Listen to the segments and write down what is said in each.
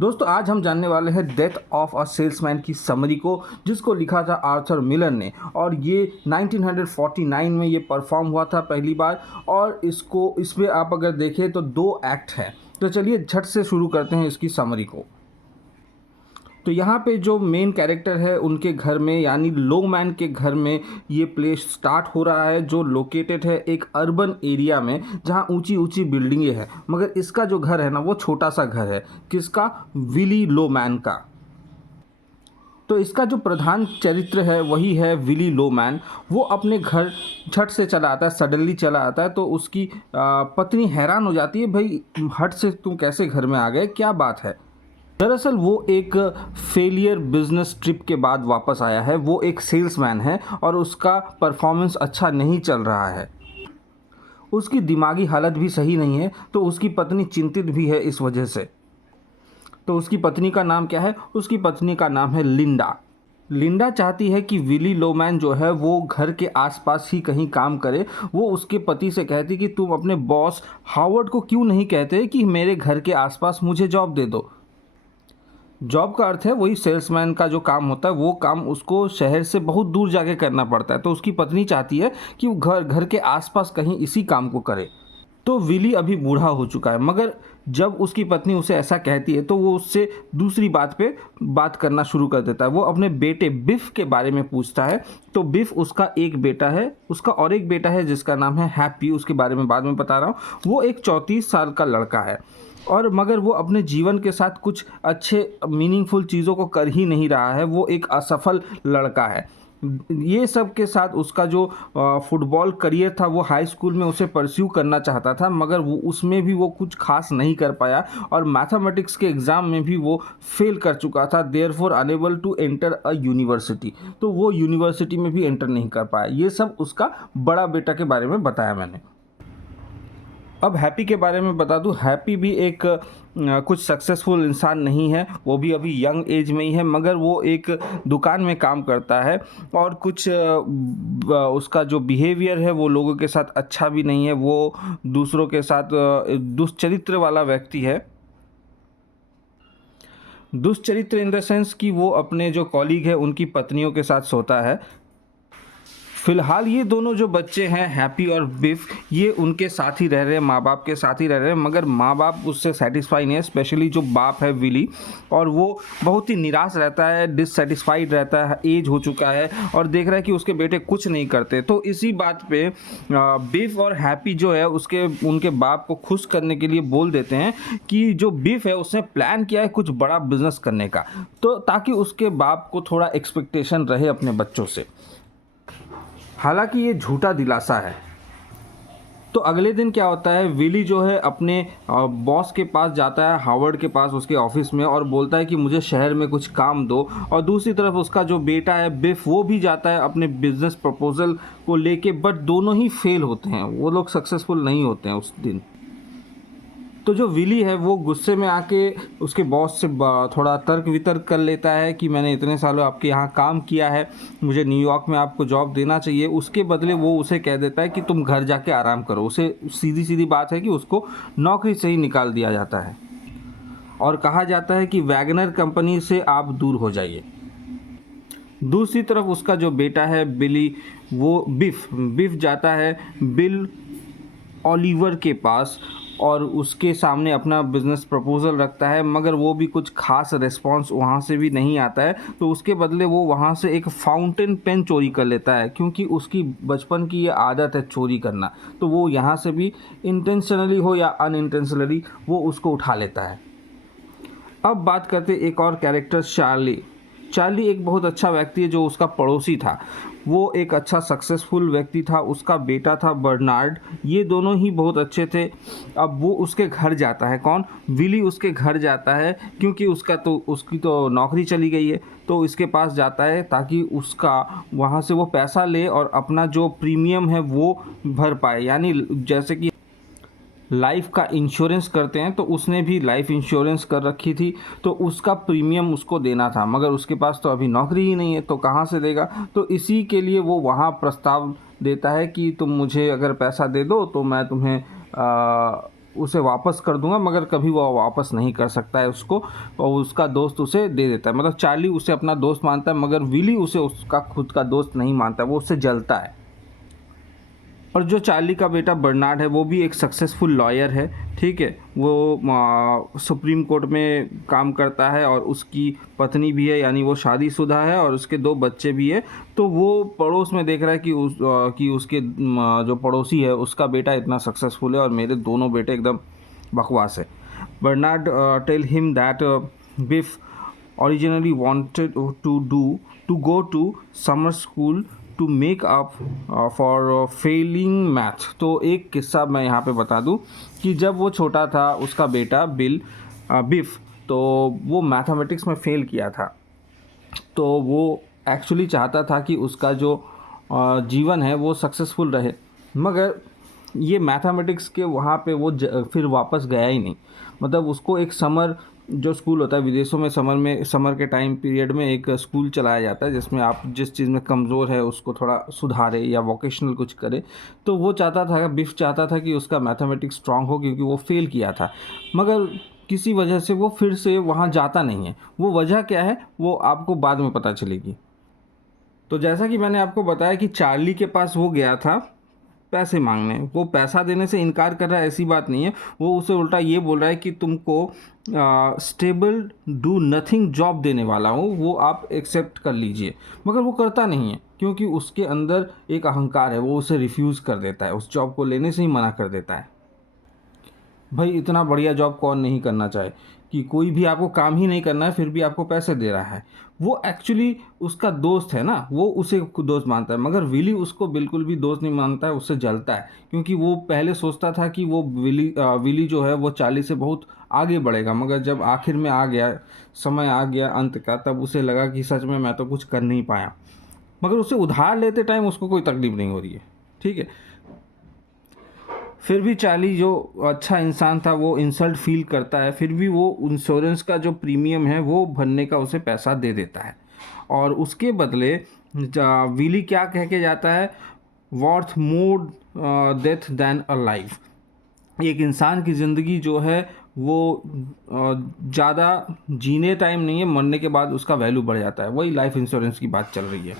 दोस्तों आज हम जानने वाले हैं डेथ ऑफ अ सेल्समैन की समरी को, जिसको लिखा था आर्थर मिलर ने। और ये 1949 में ये परफॉर्म हुआ था पहली बार। और इसमें आप अगर देखें तो 2 एक्ट हैं। तो चलिए झट से शुरू करते हैं इसकी समरी को। तो यहाँ पे जो मेन कैरेक्टर है उनके घर में, यानी लोमैन के घर में ये प्ले स्टार्ट हो रहा है, जो लोकेटेड है एक अर्बन एरिया में जहाँ ऊंची ऊंची बिल्डिंगें हैं। मगर इसका जो घर है ना वो छोटा सा घर है। किसका? विली लोमैन का। तो इसका जो प्रधान चरित्र है वही है विली लोमैन। वो अपने घर झट से चला आता है, सडनली चला आता है। तो उसकी पत्नी हैरान हो जाती है, भाई हट से तुम कैसे घर में आ गए, क्या बात है। दरअसल वो एक फेलियर बिजनेस ट्रिप के बाद वापस आया है। वो एक सेल्समैन है और उसका परफॉर्मेंस अच्छा नहीं चल रहा है। उसकी दिमागी हालत भी सही नहीं है। तो उसकी पत्नी चिंतित भी है इस वजह से। तो उसकी पत्नी का नाम क्या है? उसकी पत्नी का नाम है लिंडा। लिंडा चाहती है कि विली लोमैन जो है वो घर के आसपास ही कहीं काम करे। वो उसके पति से कहती कि तुम अपने बॉस हावर्ड को क्यों नहीं कहते कि मेरे घर के आसपास मुझे जॉब दे दो। जॉब का अर्थ है वही सेल्समैन का जो काम होता है, वो काम उसको शहर से बहुत दूर जाके करना पड़ता है। तो उसकी पत्नी चाहती है कि वो घर घर के आसपास कहीं इसी काम को करे। तो विली अभी बूढ़ा हो चुका है, मगर जब उसकी पत्नी उसे ऐसा कहती है तो वो उससे दूसरी बात पे बात करना शुरू कर देता है। वो अपने बेटे बिफ के बारे में पूछता है। तो बिफ उसका एक बेटा है, उसका और एक बेटा है जिसका नाम है हैप्पी। उसके बारे में बाद में बता रहा हूँ। वो एक 34 साल का लड़का है। और मगर वो अपने जीवन के साथ कुछ अच्छे मीनिंगफुल चीज़ों को कर ही नहीं रहा है। वो एक असफल लड़का है। ये सब के साथ उसका जो फुटबॉल करियर था वो हाई स्कूल में उसे परस्यू करना चाहता था, मगर वो उसमें भी वो कुछ खास नहीं कर पाया। और मैथमेटिक्स के एग्ज़ाम में भी वो फेल कर चुका था, therefore unable to enter a university. तो वो यूनिवर्सिटी में भी एंटर नहीं कर पाया। ये सब उसका बड़ा बेटा के बारे में बताया मैंने। अब हैप्पी के बारे में बता दूं। हैप्पी भी एक कुछ सक्सेसफुल इंसान नहीं है। वो भी अभी यंग एज में ही है, मगर वो एक दुकान में काम करता है। और कुछ उसका जो बिहेवियर है वो लोगों के साथ अच्छा भी नहीं है। वो दूसरों के साथ दुष्चरित्र वाला व्यक्ति है। दुष्चरित्र इन द सेंस कि वो अपने जो कॉलीग है उनकी पत्नियों के साथ सोता है। फिलहाल ये दोनों जो बच्चे हैं हैप्पी और बिफ, ये उनके साथ ही रह रहे हैं, माँ बाप के साथ ही रह रहे हैं। मगर माँ बाप उससे सेटिस्फाई नहीं है, स्पेशली जो बाप है विली। और वो बहुत ही निराश रहता है, डिससेटिस्फाइड रहता है, एज हो चुका है और देख रहा है कि उसके बेटे कुछ नहीं करते। तो इसी बात पे बिफ और हैप्पी जो है उनके बाप को खुश करने के लिए बोल देते हैं कि जो बिफ है उसने प्लान किया है कुछ बड़ा बिजनेस करने का, तो ताकि उसके बाप को थोड़ा एक्सपेक्टेशन रहे अपने बच्चों से। हालांकि ये झूठा दिलासा है। तो अगले दिन क्या होता है, विली जो है अपने बॉस के पास जाता है, हावर्ड के पास उसके ऑफिस में, और बोलता है कि मुझे शहर में कुछ काम दो। और दूसरी तरफ उसका जो बेटा है बिफ, वो भी जाता है अपने बिजनेस प्रपोजल को लेके, बट दोनों ही फेल होते हैं। वो लोग सक्सेसफुल नहीं होते हैं उस दिन। तो जो विली है वो गुस्से में आके उसके बॉस से थोड़ा तर्क वितर्क कर लेता है कि मैंने इतने सालों आपके यहाँ काम किया है, मुझे न्यूयॉर्क में आपको जॉब देना चाहिए। उसके बदले वो उसे कह देता है कि तुम घर जाके आराम करो। उसे सीधी सीधी बात है कि उसको नौकरी से ही निकाल दिया जाता है और कहा जाता है कि वैगनर कंपनी से आप दूर हो जाइए। दूसरी तरफ उसका जो बेटा है बिली, वो बिफ जाता है बिल ओलिवर के पास और उसके सामने अपना बिज़नेस प्रपोज़ल रखता है, मगर वो भी कुछ खास रिस्पॉन्स वहाँ से भी नहीं आता है। तो उसके बदले वो वहाँ से एक फाउंटेन पेन चोरी कर लेता है, क्योंकि उसकी बचपन की ये आदत है चोरी करना। तो वो यहाँ से भी इंटेंशनली हो या अनइंटेंशनली वो उसको उठा लेता है। अब बात करते एक और कैरेक्टर, चार्ली। चार्ली एक बहुत अच्छा व्यक्ति है जो उसका पड़ोसी था। वो एक अच्छा सक्सेसफुल व्यक्ति था। उसका बेटा था बर्नार्ड। ये दोनों ही बहुत अच्छे थे। अब वो उसके घर जाता है। कौन? विली उसके घर जाता है, क्योंकि उसकी तो नौकरी चली गई है। तो इसके पास जाता है ताकि उसका वहाँ से वो पैसा ले और अपना जो प्रीमियम है वो भर पाए। यानी जैसे कि लाइफ का इंश्योरेंस करते हैं, तो उसने भी लाइफ इंश्योरेंस कर रखी थी। तो उसका प्रीमियम उसको देना था, मगर उसके पास तो अभी नौकरी ही नहीं है, तो कहाँ से देगा। तो इसी के लिए वो वहाँ प्रस्ताव देता है कि तुम मुझे अगर पैसा दे दो तो मैं तुम्हें उसे वापस कर दूंगा, मगर कभी वो वापस नहीं कर सकता है उसको, और उसका दोस्त उसे दे देता है। मतलब चार्ली उसे अपना दोस्त मानता है, मगर विली उसे उसका खुद का दोस्त नहीं मानता, वो उससे जलता है। और जो चार्ली का बेटा बर्नार्ड है वो भी एक सक्सेसफुल लॉयर है, ठीक है। वो सुप्रीम कोर्ट में काम करता है, और उसकी पत्नी भी है, यानी वो शादीशुदा है, और उसके 2 बच्चे भी है। तो वो पड़ोस में देख रहा है कि उसके जो पड़ोसी है उसका बेटा इतना सक्सेसफुल है और मेरे दोनों बेटे एकदम बकवास है। Bernard tell him that Biff originally wanted to go to summer school to make up for failing math। तो एक किस्सा मैं यहाँ पे बता दूँ कि जब वो छोटा था उसका बेटा बिफ, तो वो मैथमेटिक्स में फ़ेल किया था। तो वो एक्चुअली चाहता था कि उसका जो जीवन है वो सक्सेसफुल रहे, मगर ये मैथमेटिक्स के वहाँ पे वो फिर वापस गया ही नहीं। मतलब उसको एक समर जो स्कूल होता है विदेशों में, समर के टाइम पीरियड में एक स्कूल चलाया जाता है जिसमें आप जिस चीज़ में कमज़ोर है उसको थोड़ा सुधारे या वोकेशनल कुछ करे। तो वो चाहता था, बिफ चाहता था कि उसका मैथमेटिक्स स्ट्रांग हो, क्योंकि वो फेल किया था। मगर किसी वजह से वो फिर से वहाँ जाता नहीं है। वो वजह क्या है वो आपको बाद में पता चलेगी। तो जैसा कि मैंने आपको बताया कि चार्ली के पास वो गया था पैसे मांगने, वो पैसा देने से इनकार कर रहा है ऐसी बात नहीं है। वो उसे उल्टा ये बोल रहा है कि तुमको स्टेबल डू नथिंग जॉब देने वाला हूँ, वो आप एक्सेप्ट कर लीजिए। मगर वो करता नहीं है, क्योंकि उसके अंदर एक अहंकार है, वो उसे रिफ्यूज़ कर देता है, उस जॉब को लेने से ही मना कर देता है। भाई इतना बढ़िया जॉब कौन नहीं करना चाहे, कि कोई भी आपको काम ही नहीं करना है फिर भी आपको पैसे दे रहा है। वो एक्चुअली उसका दोस्त है ना, वो उसे दोस्त मानता है, मगर विली उसको बिल्कुल भी दोस्त नहीं मानता है, उससे जलता है। क्योंकि वो पहले सोचता था कि वो विली जो है वो चार्ली से बहुत आगे बढ़ेगा, मगर जब आखिर में आ गया, समय आ गया अंत का, तब उसे लगा कि सच में मैं तो कुछ कर नहीं पाया। मगर उसे उधार लेते टाइम उसको कोई तकलीफ नहीं हो रही है, ठीक है। फिर भी चार्ली जो अच्छा इंसान था वो इंसल्ट फील करता है, फिर भी वो इंश्योरेंस का जो प्रीमियम है वो भरने का उसे पैसा दे देता है। और उसके बदले विली क्या कह के जाता है, worth more death then a life. एक इंसान की ज़िंदगी जो है वो ज़्यादा जीने टाइम नहीं है, मरने के बाद उसका वैल्यू बढ़ जाता है। वही लाइफ इंश्योरेंस की बात चल रही है।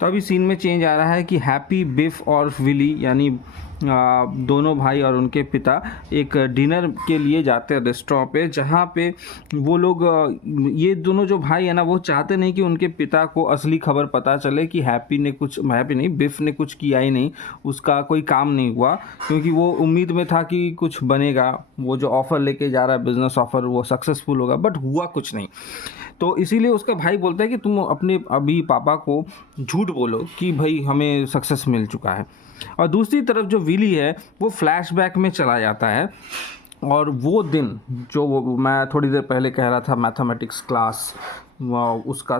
तो अभी सीन में चेंज आ रहा है कि हैप्पी, बिफ और विली यानी दोनों भाई और उनके पिता एक डिनर के लिए जाते हैं रेस्टोरेंट पे, जहाँ पे वो लोग ये दोनों जो भाई है ना वो चाहते नहीं कि उनके पिता को असली खबर पता चले कि हैप्पी नहीं, बिफ ने कुछ किया ही नहीं, उसका कोई काम नहीं हुआ। क्योंकि वो उम्मीद में था कि कुछ बनेगा, वो जो ऑफ़र लेके जा रहा है बिज़नेस ऑफ़र वो सक्सेसफुल होगा, बट हुआ कुछ नहीं। तो इसीलिए उसका भाई बोलता है कि तुम अपने अभी पापा को झूठ बोलो कि भाई हमें सक्सेस मिल चुका है। और दूसरी तरफ जो विली है वो फ्लैशबैक में चला जाता है, और वो दिन जो मैं थोड़ी देर पहले कह रहा था मैथमेटिक्स क्लास, उसका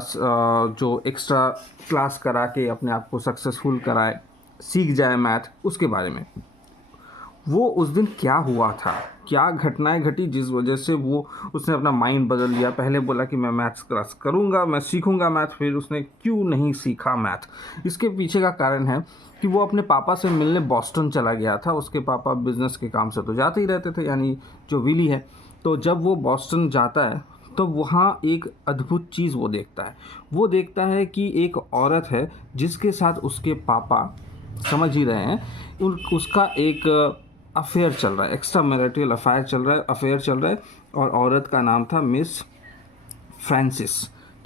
जो एक्स्ट्रा क्लास करा के अपने आप को सक्सेसफुल कराए, सीख जाए मैथ, उसके बारे में। वो उस दिन क्या हुआ था, क्या घटनाएं घटी जिस वजह से वो उसने अपना माइंड बदल लिया। पहले बोला कि मैं मैथ्स क्लास करूँगा, मैं सीखूँगा मैथ, फिर उसने क्यों नहीं सीखा मैथ। इसके पीछे का कारण है कि वो अपने पापा से मिलने बॉस्टन चला गया था। उसके पापा बिज़नेस के काम से तो जाते ही रहते थे, यानी जो विली है। तो जब वो बॉस्टन जाता है तो वहाँ एक अद्भुत चीज़ वो देखता है। वो देखता है कि एक औरत है जिसके साथ उसके पापा, समझ ही रहे हैं, उसका एक अफेयर चल रहा है, एक्स्ट्रा मैरिटल अफेयर चल रहा है। और औरत का नाम था मिस फ्रांसिस,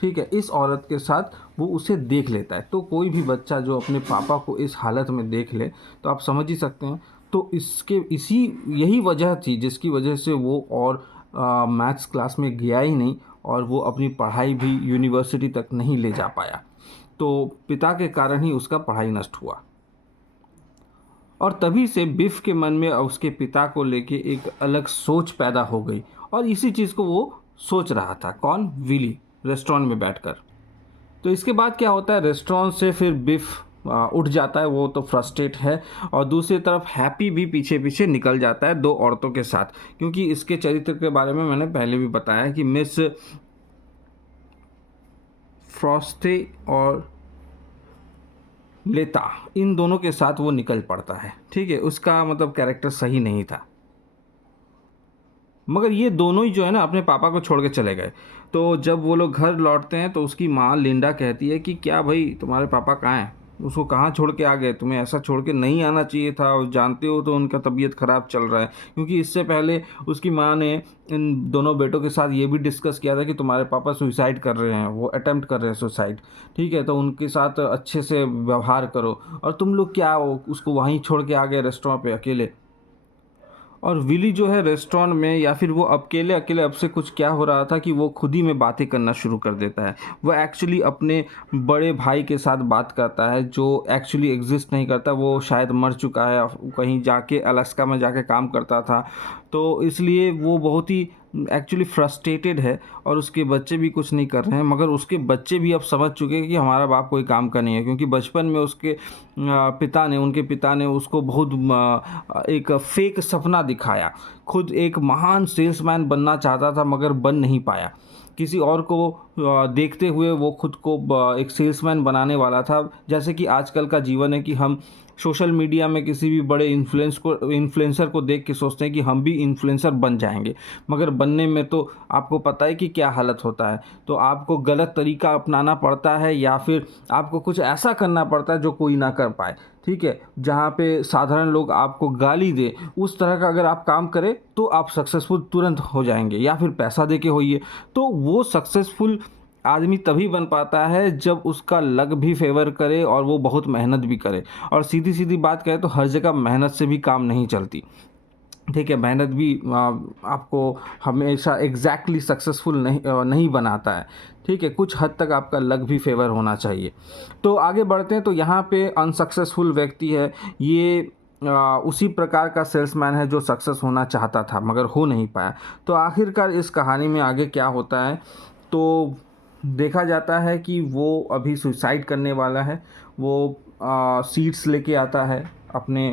ठीक है। इस औरत के साथ वो उसे देख लेता है। तो कोई भी बच्चा जो अपने पापा को इस हालत में देख ले तो आप समझ ही सकते हैं। तो यही वजह थी जिसकी वजह से वो और मैथ्स क्लास में गया ही नहीं, और वो अपनी पढ़ाई भी यूनिवर्सिटी तक नहीं ले जा पाया। तो पिता के कारण ही उसका पढ़ाई नष्ट हुआ। और तभी से बिफ के मन में उसके पिता को लेके एक अलग सोच पैदा हो गई, और इसी चीज़ को वो सोच रहा था। कौन? विली, रेस्टोरेंट में बैठकर। तो इसके बाद क्या होता है, रेस्टोरेंट से फिर बिफ उठ जाता है, वो तो फ्रस्ट्रेट है। और दूसरी तरफ हैप्पी भी पीछे पीछे निकल जाता है 2 औरतों के साथ, क्योंकि इसके चरित्र के बारे में मैंने पहले भी बताया कि मिस फ्रॉस्टे और लेता, इन दोनों के साथ वो निकल पड़ता है, ठीक है। उसका मतलब कैरेक्टर सही नहीं था। मगर ये दोनों ही जो है ना अपने पापा को छोड़ के चले गए। तो जब वो लोग घर लौटते हैं तो उसकी माँ लिंडा कहती है कि क्या भाई तुम्हारे पापा कहाँ हैं, उसको कहाँ छोड़ के आ गए, तुम्हें ऐसा छोड़ के नहीं आना चाहिए था, और जानते हो तो उनका तबीयत ख़राब चल रहा है। क्योंकि इससे पहले उसकी माँ ने इन दोनों बेटों के साथ ये भी डिस्कस किया था कि तुम्हारे पापा सुसाइड कर रहे हैं, वो अटेम्प्ट कर रहे हैं सुसाइड, ठीक है, तो उनके साथ अच्छे से व्यवहार करो, और तुम लोग क्या हो उसको वहीं छोड़ के आ गए रेस्टोरेंट पे अकेले। और विली जो है रेस्टोरेंट में या फिर वो अकेले अकेले अब से कुछ क्या हो रहा था कि वो खुद ही में बातें करना शुरू कर देता है। वो एक्चुअली अपने बड़े भाई के साथ बात करता है जो एक्चुअली एग्जिस्ट नहीं करता, वो शायद मर चुका है, कहीं जाके अलास्का में जाके काम करता था। तो इसलिए वो बहुत ही एक्चुअली फ्रस्ट्रेटेड है, और उसके बच्चे भी कुछ नहीं कर रहे हैं। मगर उसके बच्चे भी अब समझ चुके हैं कि हमारा बाप कोई काम का नहीं है, क्योंकि बचपन में उसके उनके पिता ने उसको बहुत एक फेक सपना दिखाया। खुद एक महान सेल्समैन बनना चाहता था मगर बन नहीं पाया। किसी और को देखते हुए वो खुद को एक सेल्समैन बनाने वाला था। जैसे कि आजकल का जीवन है कि हम सोशल मीडिया में किसी भी बड़े इन्फ्लुएंसर को देख के सोचते हैं कि हम भी इन्फ्लुएंसर बन जाएंगे, मगर बनने में तो आपको पता है कि क्या हालत होता है। तो आपको गलत तरीका अपनाना पड़ता है, या फिर आपको कुछ ऐसा करना पड़ता है जो कोई ना कर पाए, ठीक है, जहाँ पे साधारण लोग आपको गाली दे, उस तरह का अगर आप काम करें तो आप सक्सेसफुल तुरंत हो जाएंगे, या फिर पैसा दे के होइए। तो वो सक्सेसफुल आदमी तभी बन पाता है जब उसका लक भी फेवर करे और वो बहुत मेहनत भी करे। और सीधी सीधी बात करें तो हर जगह मेहनत से भी काम नहीं चलती, ठीक है, मेहनत भी आपको हमेशा एग्जैक्टली सक्सेसफुल नहीं बनाता है, ठीक है, कुछ हद तक आपका लक भी फेवर होना चाहिए। तो आगे बढ़ते हैं। तो यहाँ पे अनसक्सेसफुल व्यक्ति है, ये उसी प्रकार का सेल्समैन है जो सक्सेस होना चाहता था मगर हो नहीं पाया। तो आखिरकार इस कहानी में आगे क्या होता है, तो देखा जाता है कि वो अभी सुसाइड करने वाला है। वो सीड्स लेके आता है अपने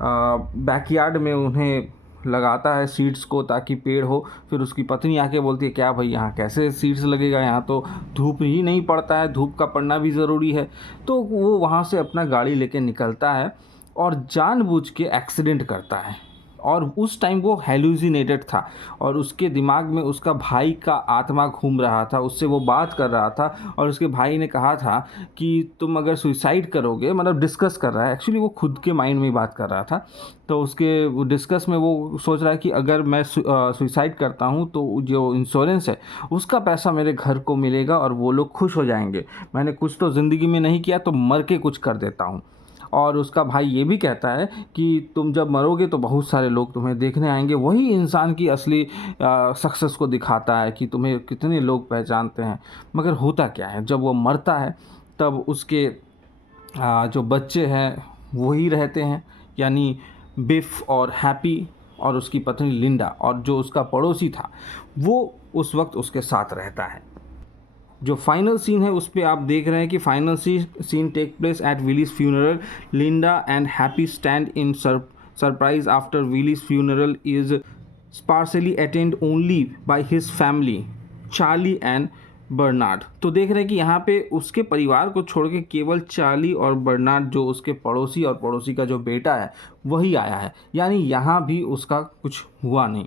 बैकयार्ड में, उन्हें लगाता है सीड्स को ताकि पेड़ हो। फिर उसकी पत्नी आके बोलती है क्या भाई यहाँ कैसे सीड्स लगेगा, यहाँ तो धूप ही नहीं पड़ता है, धूप का पड़ना भी ज़रूरी है। तो वो वहाँ से अपना गाड़ी लेके निकलता है और जानबूझ के एक्सीडेंट करता है। और उस टाइम वो हेलुसिनेटेड था, और उसके दिमाग में उसका भाई का आत्मा घूम रहा था, उससे वो बात कर रहा था। और उसके भाई ने कहा था कि तुम अगर सुसाइड करोगे, मतलब डिस्कस कर रहा है, एक्चुअली वो खुद के माइंड में ही बात कर रहा था। तो उसके डिस्कस में वो सोच रहा है कि अगर मैं सुसाइड करता हूँ तो जो इंश्योरेंस है उसका पैसा मेरे घर को मिलेगा और वो लोग खुश हो जाएंगे। मैंने कुछ तो ज़िंदगी में नहीं किया तो मर के कुछ कर देता हूँ। और उसका भाई ये भी कहता है कि तुम जब मरोगे तो बहुत सारे लोग तुम्हें देखने आएंगे। वही इंसान की असली सक्सेस को दिखाता है कि तुम्हें कितने लोग पहचानते हैं। मगर होता क्या है, जब वो मरता है तब उसके जो बच्चे हैं वही रहते हैं, यानी बिफ और हैप्पी और उसकी पत्नी लिंडा, और जो उसका पड़ोसी था वो उस वक्त उसके साथ रहता है। जो फाइनल सीन है उस पर आप देख रहे हैं कि final scene take place at Willy's funeral. Linda and Happy stand in surprise after Willy's funeral is sparsely attend only by his family Charley and Bernard. तो देख रहे हैं कि यहाँ पे उसके परिवार को छोड़ के केवल चार्ली और बर्नार्ड, जो उसके पड़ोसी और पड़ोसी का जो बेटा है, वही आया है। यानी यहाँ भी उसका कुछ हुआ नहीं।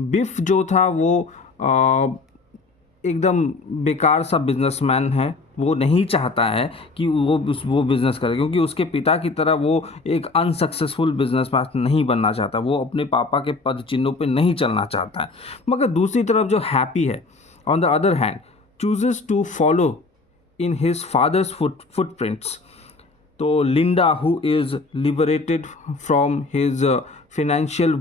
बिफ जो था वो एकदम बेकार सा बिजनेसमैन है। वो नहीं चाहता है कि वो बिज़नेस करे, क्योंकि उसके पिता की तरह वो एक अनसक्सेसफुल बिजनेसमैन नहीं बनना चाहता। वो अपने पापा के पद चिन्हों पे नहीं चलना चाहता है। मगर दूसरी तरफ जो हैप्पी है, on the other hand, chooses to follow in his father's footprints. तो Linda who is liberated from his financial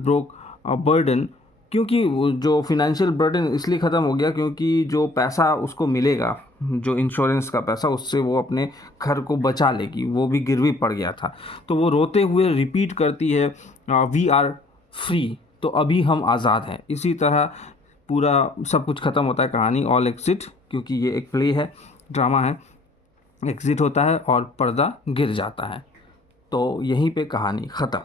burden, क्योंकि जो फिनेंशियल बर्डन इसलिए ख़त्म हो गया क्योंकि जो पैसा उसको मिलेगा, जो इंश्योरेंस का पैसा, उससे वो अपने घर को बचा लेगी, वो भी गिरवी पड़ गया था। तो वो रोते हुए रिपीट करती है वी आर फ्री, तो अभी हम आज़ाद हैं। इसी तरह पूरा सब कुछ ख़त्म होता है कहानी। ऑल एग्जिट, क्योंकि ये एक प्ले है, ड्रामा है, एग्जिट होता है और पर्दा गिर जाता है। तो यहीं पे कहानी ख़त्म।